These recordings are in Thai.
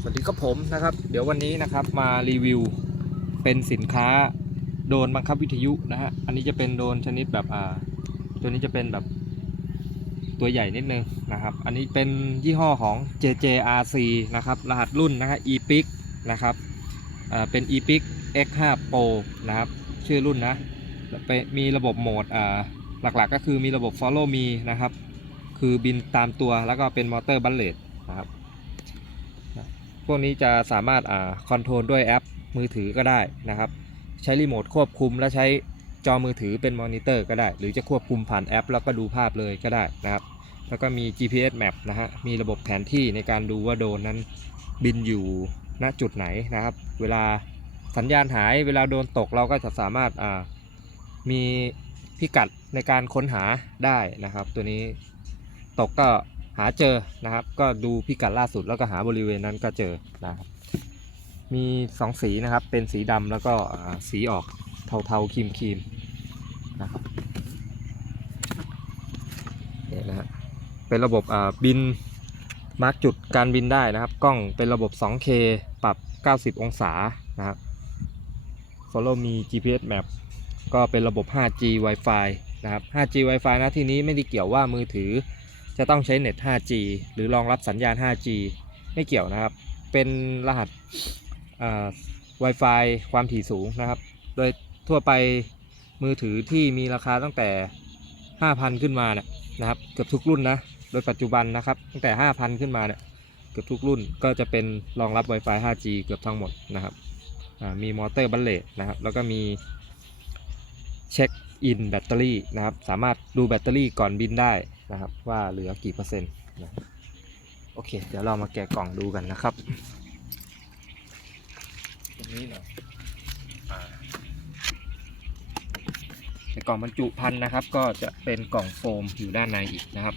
สวัสดีครับผมนะครับเดี๋ยววันนี้นะครับมารีวิวเป็นสินค้าโดรนบังคับวิทยุนะฮะอันนี้จะเป็นโดรนชนิดแบบตัวนี้จะเป็นแบบตัวใหญ่นิดนึงนะครับอันนี้เป็นยี่ห้อของ JJRC นะครับรหัสรุ่นนะฮะ EPIC นะครับเป็น EPIC X5 Pro นะครับชื่อรุ่นนะมีระบบโหมดหลักๆก็คือมีระบบ Follow Me นะครับคือบินตามตัวแล้วก็เป็นมอเตอร์บัลเลตนะครับพวกนี้จะสามารถคอนโทรลด้วยแอปมือถือก็ได้นะครับใช้รีโมทควบคุมและใช้จอมือถือเป็นมอนิเตอร์ก็ได้หรือจะควบคุมผ่านแอปแล้วก็ดูภาพเลยก็ได้นะครับแล้วก็มี GPS Map นะฮะมีระบบแผนที่ในการดูว่าโดรนนั้นบินอยู่ณจุดไหนนะครับเวลาสัญญาณหายเวลาโดนตกเราก็จะสามารถมีพิกัดในการค้นหาได้นะครับตัวนี้ตกก็หาเจอนะครับก็ดูพิกัดล่าสุดแล้วก็หาบริเวณนั้นก็เจอนะครับมี2สีนะครับเป็นสีดำแล้วก็สีออกเทาๆครีมๆนะครับเนี่ยนะฮะเป็นระบบบินมาร์กจุดการบินได้นะครับกล้องเป็นระบบ 2K ปรับ90องศานะครับ Follow Me GPS Map ก็เป็นระบบ 5G Wi-Fi นะครับ 5G Wi-Fi นะที่นี้ไม่ได้เกี่ยวว่ามือถือจะต้องใช้เน็ต 5G หรือรองรับสัญญาณ 5G ไม่เกี่ยวนะครับเป็นรหัสWi-Fi ความถี่สูงนะครับโดยทั่วไปมือถือที่มีราคาตั้งแต่ 5,000 ขึ้นมานะครับเกือบทุกรุ่นนะโดยปัจจุบันนะครับตั้งแต่ 5,000 ขึ้นมาเนี่ยเกือบทุกรุ่นก็จะเป็นรองรับ Wi-Fi 5G เกือบทั้งหมดนะครับมีมอเตอร์บัลเลตนะครับแล้วก็มีเช็คอินแบตเตอรี่นะครับสามารถดูแบตเตอรี่ก่อนบินได้นะครับว่าเหลือกี่เปอร์เซ็นต์นะโอเคเดี๋ยวเรามาแกะกล่องดูกันนะครับตรงนี้เนาะในกล่องบรรจุภัณฑ์นะครับก็จะเป็นกล่องโฟมอยู่ด้านในอีกนะครับ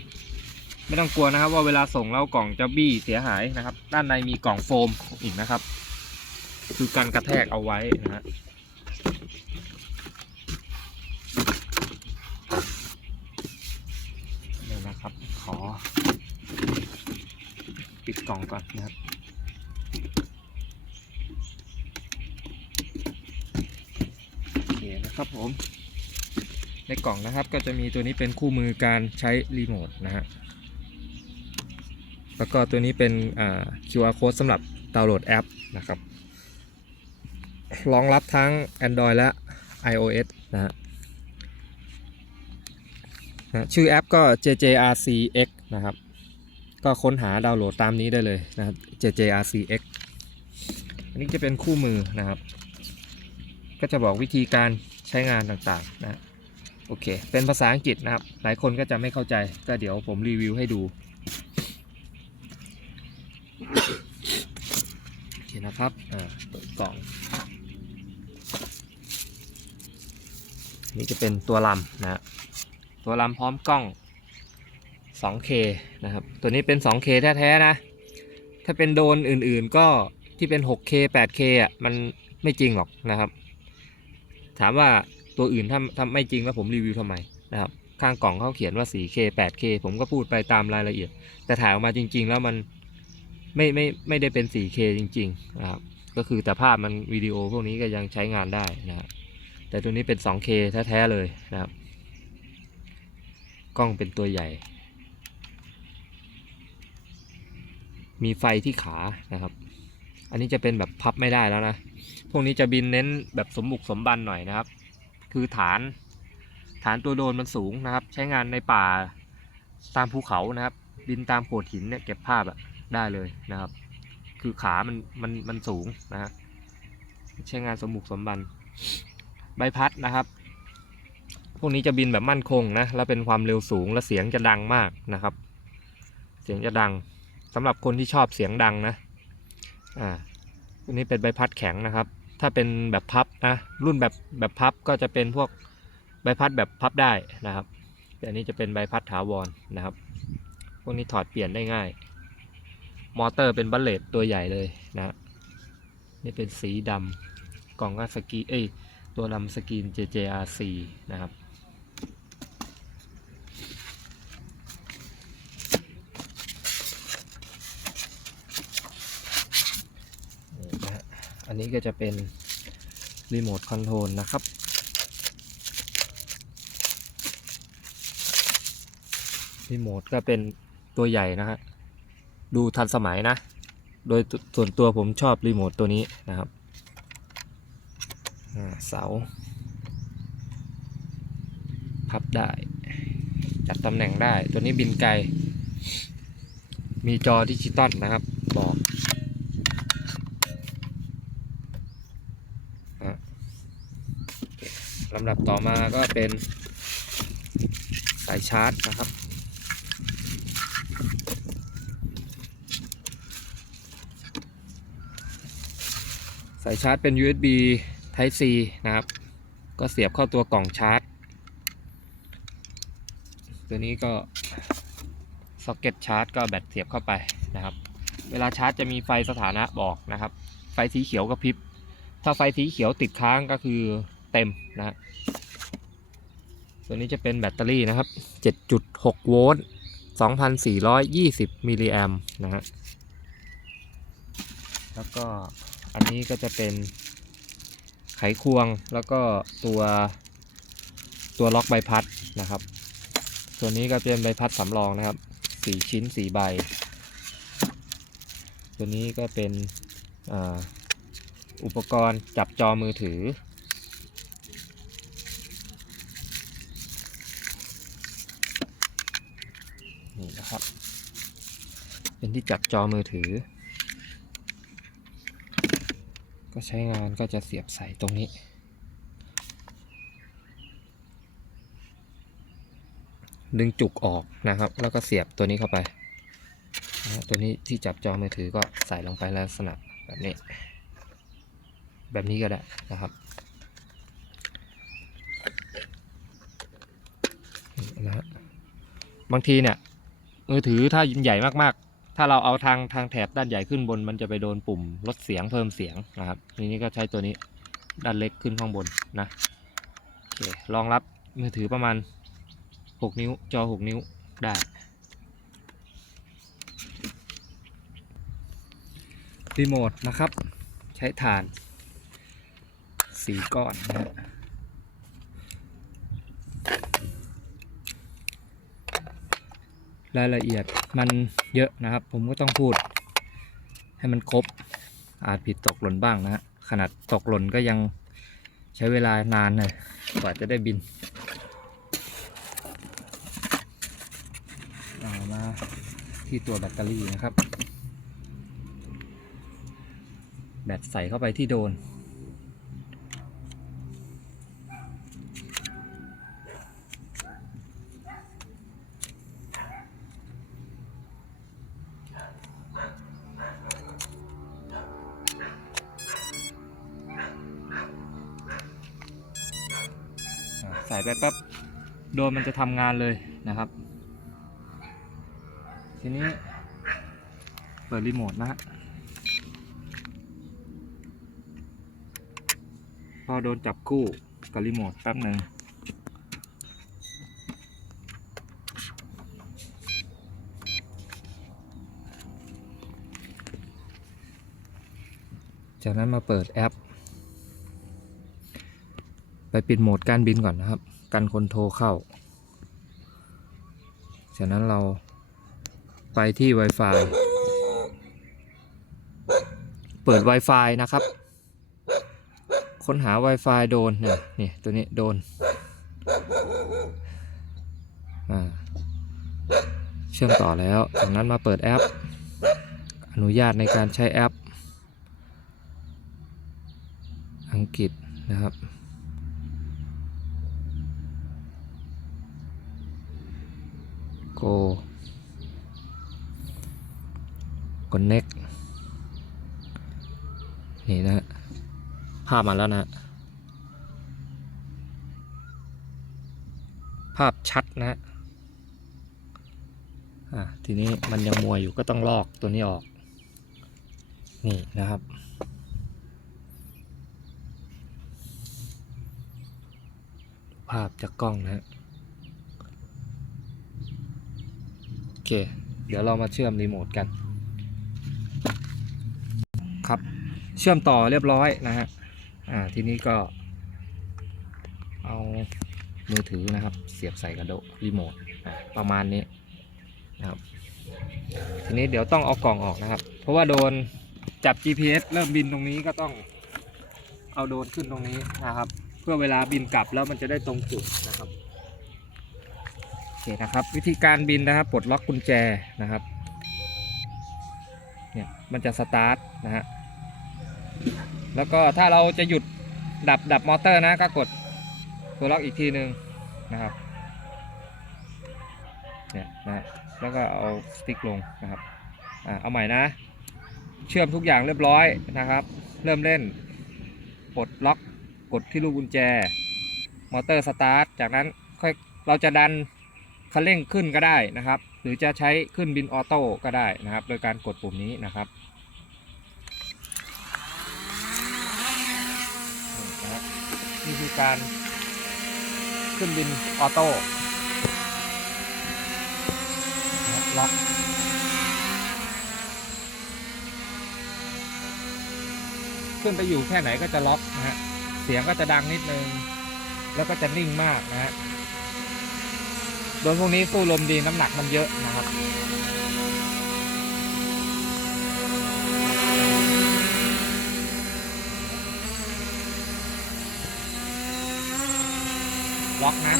ไม่ต้องกลัวนะครับว่าเวลาส่งแล้วกล่องจะบี้เสียหายนะครับด้านในมีกล่องโฟมอีกนะครับคือการกระแทกเอาไว้นะฮะนี่นะครับขอปิดกล่องก่อนนะครับโอเคนะครับผมในกล่องนะครับก็จะมีตัวนี้เป็นคู่มือการใช้รีโมทนะฮะแล้วก็ตัวนี้เป็นQR code สำหรับดาวน์โหลดแอปนะครับรองรับทั้ง Android และ iOS นะฮะชื่อแอปก็ JJRCX นะครับก็ค้นหาดาวน์โหลดตามนี้ได้เลยนะครับ JJRCX อันนี้จะเป็นคู่มือนะครับก็จะบอกวิธีการใช้งานต่างๆนะโอเคเป็นภาษาอังกฤษนะครับหลายคนก็จะไม่เข้าใจก็เดี๋ยวผมรีวิวให้ดูโอเคนะครับเปิดกล่องนี่จะเป็นตัวลำนะตัวลำพร้อมกล้อง 2K นะครับตัวนี้เป็น 2K แท้ๆนะถ้าเป็นโดรนอื่นๆก็ที่เป็น 6K 8K อ่ะมันไม่จริงหรอกนะครับถามว่าตัวอื่นถ้าไม่จริงแล้วผมรีวิวทำไมนะครับข้างกล่องเขาเขียนว่า 4K 8K ผมก็พูดไปตามรายละเอียดแต่ถ่ายออกมาจริงๆแล้วมันไม่ได้เป็น 4K จริงๆนะครับก็คือแต่ภาพมันวิดีโอพวกนี้ก็ยังใช้งานได้นะครับแต่ตัวนี้เป็น 2K แท้ๆเลยนะครับกล้องเป็นตัวใหญ่มีไฟที่ขานะครับอันนี้จะเป็นแบบพับไม่ได้แล้วนะพวกนี้จะบินเน้นแบบสมบุกสมบันหน่อยนะครับคือฐานตัวโดรนมันสูงนะครับใช้งานในป่าตามภูเขานะครับบินตามโขดหินเนี่ยเก็บภาพได้เลยนะครับคือขามันสูงนะฮะใช้งานสมบุกสมบันใบพัดนะครับพวกนี้จะบินแบบมั่นคงนะแล้วเป็นความเร็วสูงและเสียงจะดังมากนะครับเสียงจะดังสำหรับคนที่ชอบเสียงดังนะตัวนี้เป็นใบพัดแข็งนะครับถ้าเป็นแบบพับนะรุ่นแบบพับก็จะเป็นพวกใบพัดแบบพับได้นะครับแต่อันนี้จะเป็นใบพัดถาวรนะครับพวกนี้ถอดเปลี่ยนได้ง่ายมอเตอร์เป็นบัลเลตตัวใหญ่เลยนะนี่เป็นสีดำกล่องก็สกรีนตัวลำสกรีน JJRC นะครับ อันนี้ก็จะเป็นรีโมทคอนโทรลนะครับรีโมทก็เป็นตัวใหญ่นะฮะดูทันสมัยนะโดยส่วนตัวผมชอบรีโมทตัวนี้นะครับเสาพับได้จัดตำแหน่งได้ตัวนี้บินไกลมีจอดิจิตอลนะครับบอกลำดับต่อมาก็เป็นสายชาร์จนะครับสายชาร์จเป็น USB Type C นะครับก็เสียบเข้าตัวกล่องชาร์จตัวนี้ก็ซ็อกเก็ตชาร์จก็แบตเสียบเข้าไปนะครับเวลาชาร์จจะมีไฟสถานะบอกนะครับไฟสีเขียวกระพริบถ้าไฟสีเขียวติดค้างก็คือเต็มนะตัวนี้จะเป็นแบตเตอรี่นะครับ 7.6 โวลต์ 2,420 มิลลิแอมป์นะฮะแล้วก็อันนี้ก็จะเป็นไขควงแล้วก็ตัวล็อกใบพัดนะครับตัวนี้ก็เป็นใบพัดสำรองนะครับ4 ชิ้น 4 ใบตัวนี้ก็เป็นอุปกรณ์จับจอมือถือนี่นะครับเป็นที่จับจอมือถือก็ใช้งานก็จะเสียบใส่ตรงนี้ดึงจุกออกนะครับแล้วก็เสียบตัวนี้เข้าไปตัวนี้ที่จับจอมือถือก็ใส่ลงไปลักษณะแบบนี้ก็ได้นะครับนะบางทีเนี่ยมือถือถ้าใหญ่มากๆถ้าเราเอาทางแถบด้านใหญ่ขึ้นบนมันจะไปโดนปุ่มลดเสียงเพิ่มเสียงนะครับทีนี้ก็ใช้ตัวนี้ด้านเล็กขึ้นข้างบนนะโอเครองรับมือถือประมาณ6 นิ้วจอ6 นิ้วได้รีโมทนะครับใช้ถ่าน4 ก้อนนะรายละเอียดมันเยอะนะครับผมก็ต้องพูดให้มันครบอาจผิดตกหล่นบ้างนะฮะขนาดตกหล่นก็ยังใช้เวลานานเลยกว่าจะได้บินมาที่ตัวแบตเตอรี่นะครับแบตใส่เข้าไปที่โดนใส่ไปปั๊บโดนมันจะทำงานเลยนะครับทีนี้เปิดรีโมทนะฮะพอโดนจับคู่กับรีโมทแป๊บหนึ่งจากนั้นมาเปิดแอปไปปิดโหมดการบินก่อนนะครับกันคนโทรเข้าจากนั้นเราไปที่ Wi-Fi เปิด Wi-Fi นะครับค้นหา Wi-Fi โดนนี่ตัวนี้โดนเชื่อมต่อแล้วจากนั้นมาเปิดแอปอนุญาตในการใช้แอปอังกฤษนะครับConnect นี่นะภาพมาแล้วนะภาพชัดนะทีนี้มันยังมัวอยู่ก็ต้องลอกตัวนี้ออกนี่นะครับภาพจากกล้องนะโอเคเดี๋ยวเรามาเชื่อมรีโมทกันครับ เชื่อมต่อเรียบร้อยนะฮะทีนี้ก็เอามือถือนะครับเสียบใส่กระโดดรีโมทประมาณนี้นะครับทีนี้เดี๋ยวต้องเอากล่องออกนะครับเพราะว่าโดนจับ GPS เริ่มบินตรงนี้ก็ต้องเอาโดรนขึ้นตรงนี้นะครับเพื่อเวลาบินกลับแล้วมันจะได้ตรงจุดนะครับโอเคนะครับวิธีการบินนะครับปลดล็อกกุญแจนะครับเนี่ยมันจะสตาร์ทนะฮะแล้วก็ถ้าเราจะหยุดดับมอเตอร์นะก็กดตัวล็อกอีกทีนึงนะครับเนี่ยนะแล้วก็เอาสติ๊กลงนะครับเอาใหม่นะเชื่อมทุกอย่างเรียบร้อยนะครับเริ่มเล่นปลดล็อกกดที่ลูกกุญแจมอเตอร์สตาร์ทจากนั้นค่อยเราจะดันคันเร่งขึ้นก็ได้นะครับหรือจะใช้ขึ้นบินออโต้ก็ได้นะครับโดยการกดปุ่มนี้นะครับนี่คือการขึ้นบินออโต้ล็อกขึ้นไปอยู่แค่ไหนก็จะล็อกนะฮะเสียงก็จะดังนิดนึงแล้วก็จะนิ่งมากนะฮะโดยพวกนี้สู้ลมดีน้ำหนักมันเยอะนะครับล็อกนะ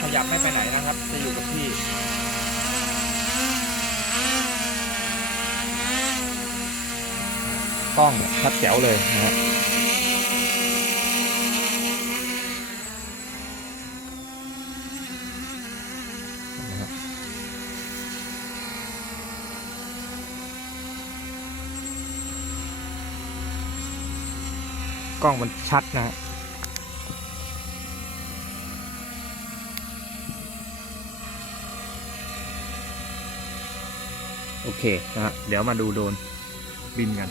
ขยับไม่ไปไหนนะครับจะอยู่กับที่กล้องชัดแจ๋วเลยนะฮะกล้องมันชัดนะโอเคนะฮะเดี๋ยวมาดูโดรนบินกัน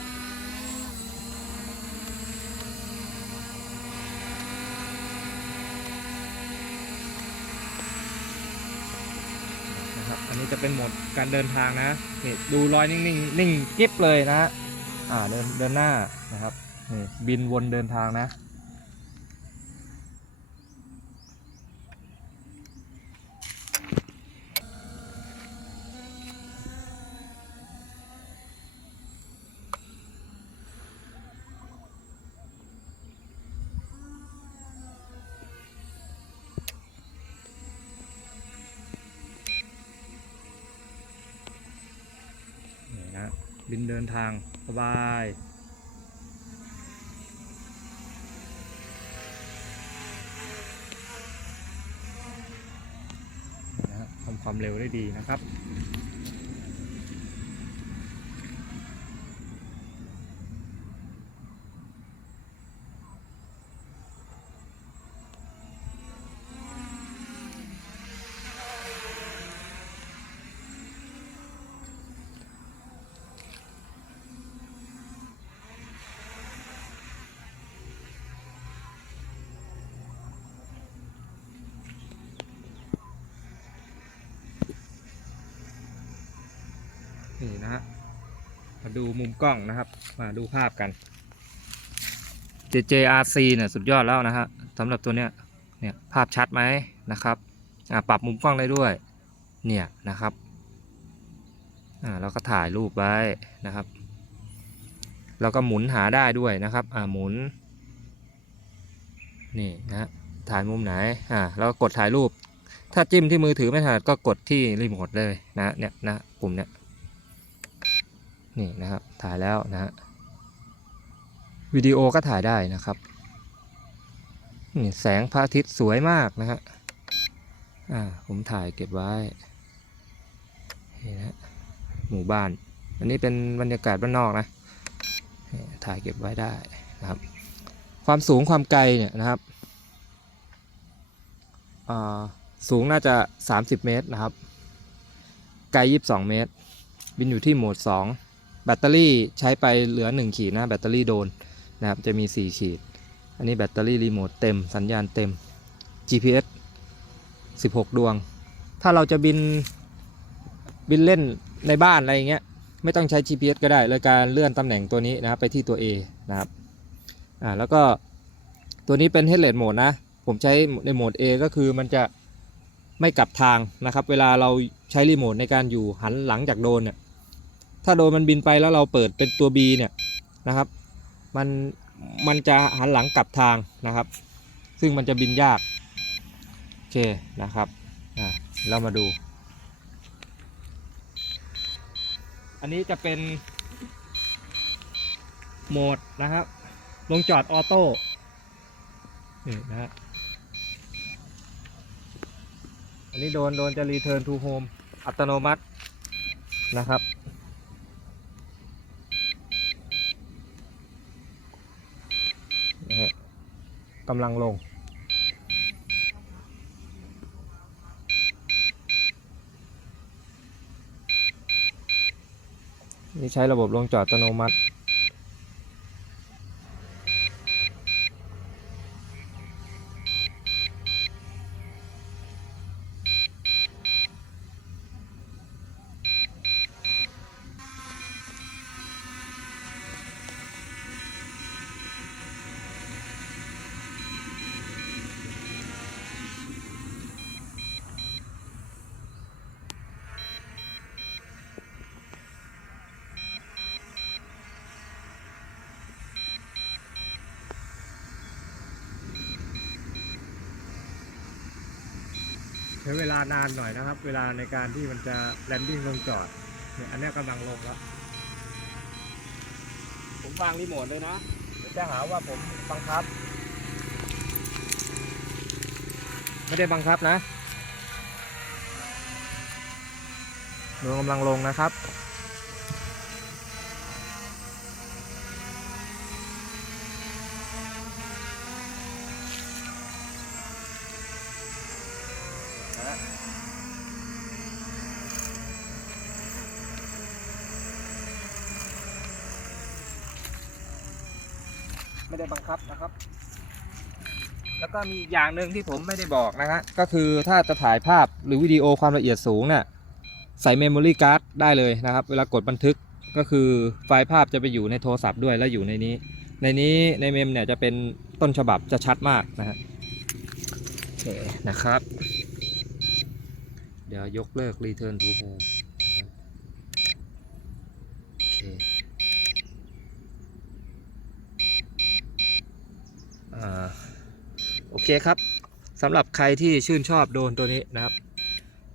นะครับอันนี้จะเป็นโหมดการเดินทางนะนี่ดูรอยนิ่งๆนิ่งกิ๊บเลยนะเดินหน้านะครับนี่บินวนเดินทางนะบินเดินทางสบายนะทำความเร็วได้ดีนะครับนี่นะฮะมาดูมุมกล้องนะครับมาดูภาพกัน JJRC เนี่ยสุดยอดแล้วนะฮะสำหรับตัวเนี้ยภาพชัดไหมนะครับปรับมุมกล้องได้ด้วยเนี่ยนะครับแล้วก็ถ่ายรูปไว้นะครับแล้วก็หมุนหาได้ด้วยนะครับหมุนนี่นะถ่ายมุมไหนแล้วก็กดถ่ายรูปถ้าจิ้มที่มือถือไม่ถนัดก็กดที่รีโมทเลยนะเนี่ยนะปุ่มเนี้ยนี่นะครับถ่ายแล้วนะฮะวิดีโอก็ถ่ายได้นะครับนี่แสงพระอาทิตย์สวยมากนะฮะผมถ่ายเก็บไว้นี่นะหมู่บ้านอันนี้เป็นบรรยากาศบ้านนอกนะถ่ายเก็บไว้ได้นะครับความสูงความไกลเนี่ยนะครับสูงน่าจะ30 เมตรนะครับไกล22 เมตรบินอยู่ที่โหมด2แบตเตอรี่ใช้ไปเหลือ1ขีดนะแบตเตอรี่โดนนะครับจะมี4ขีดอันนี้แบตเตอรี่รีโมทเต็มสัญญาณเต็ม GPS 16 ดวงถ้าเราจะบินเล่น ในบ้านอะไรอย่างเงี้ยไม่ต้องใช้ GPS ก็ได้โดยการเลื่อนตำแหน่งตัวนี้นะครับไปที่ตัว A นะครับแล้วก็ตัวนี้เป็น Headlight Mode นะผมใช้ในโหมด A ก็คือมันจะไม่กลับทางนะครับเวลาเราใช้รีโมทในการอยู่หันหลังจากโดรนเนี่ยถ้าโดรนมันบินไปแล้วเราเปิดเป็นตัว B เนี่ยนะครับมันจะหันหลังกลับทางนะครับซึ่งมันจะบินยากโอเคนะครับเรามาดูอันนี้จะเป็นโหมดนะครับลงจอดออโต้นี่นะฮะอันนี้โดนจะ Return to Home อัตโนมัตินะครับกำลังลงนี่ใช้ระบบลงจอดอัตโนมัติใช้เวลานานหน่อยนะครับเวลาในการที่มันจะแลนดิ้งลงจอดเนี่ยอันนี้กำลังลงแล้วผมวางรีโมทเลยนะเดี๋ยวจะหาว่าผมบังคับไม่ได้บังคับนะโดรนกำลังลงนะครับไม่ได้บังคับนะครับแล้วก็มีอีกอย่างหนึ่งที่ผมไม่ได้บอกนะฮะก็คือถ้าจะถ่ายภาพหรือวิดีโอความละเอียดสูงเนี่ยใส่เมมโมรี่การ์ดได้เลยนะครับเวลากดบันทึกก็คือไฟล์ภาพจะไปอยู่ในโทรศัพท์ด้วยและอยู่ในนี้ในเมมเนี่ยจะเป็นต้นฉบับจะชัดมากนะฮะโอเคนะครับเดี๋ยวยกเลิก Return to Home โอเคโอเคครับสำหรับใครที่ชื่นชอบโดรนตัวนี้นะครับ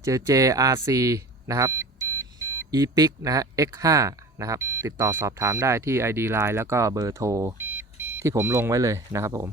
JJRC นะครับ ePic นะฮะ X5 นะครับติดต่อสอบถามได้ที่ ID Line แล้วก็เบอร์โทรที่ผมลงไว้เลยนะครับผม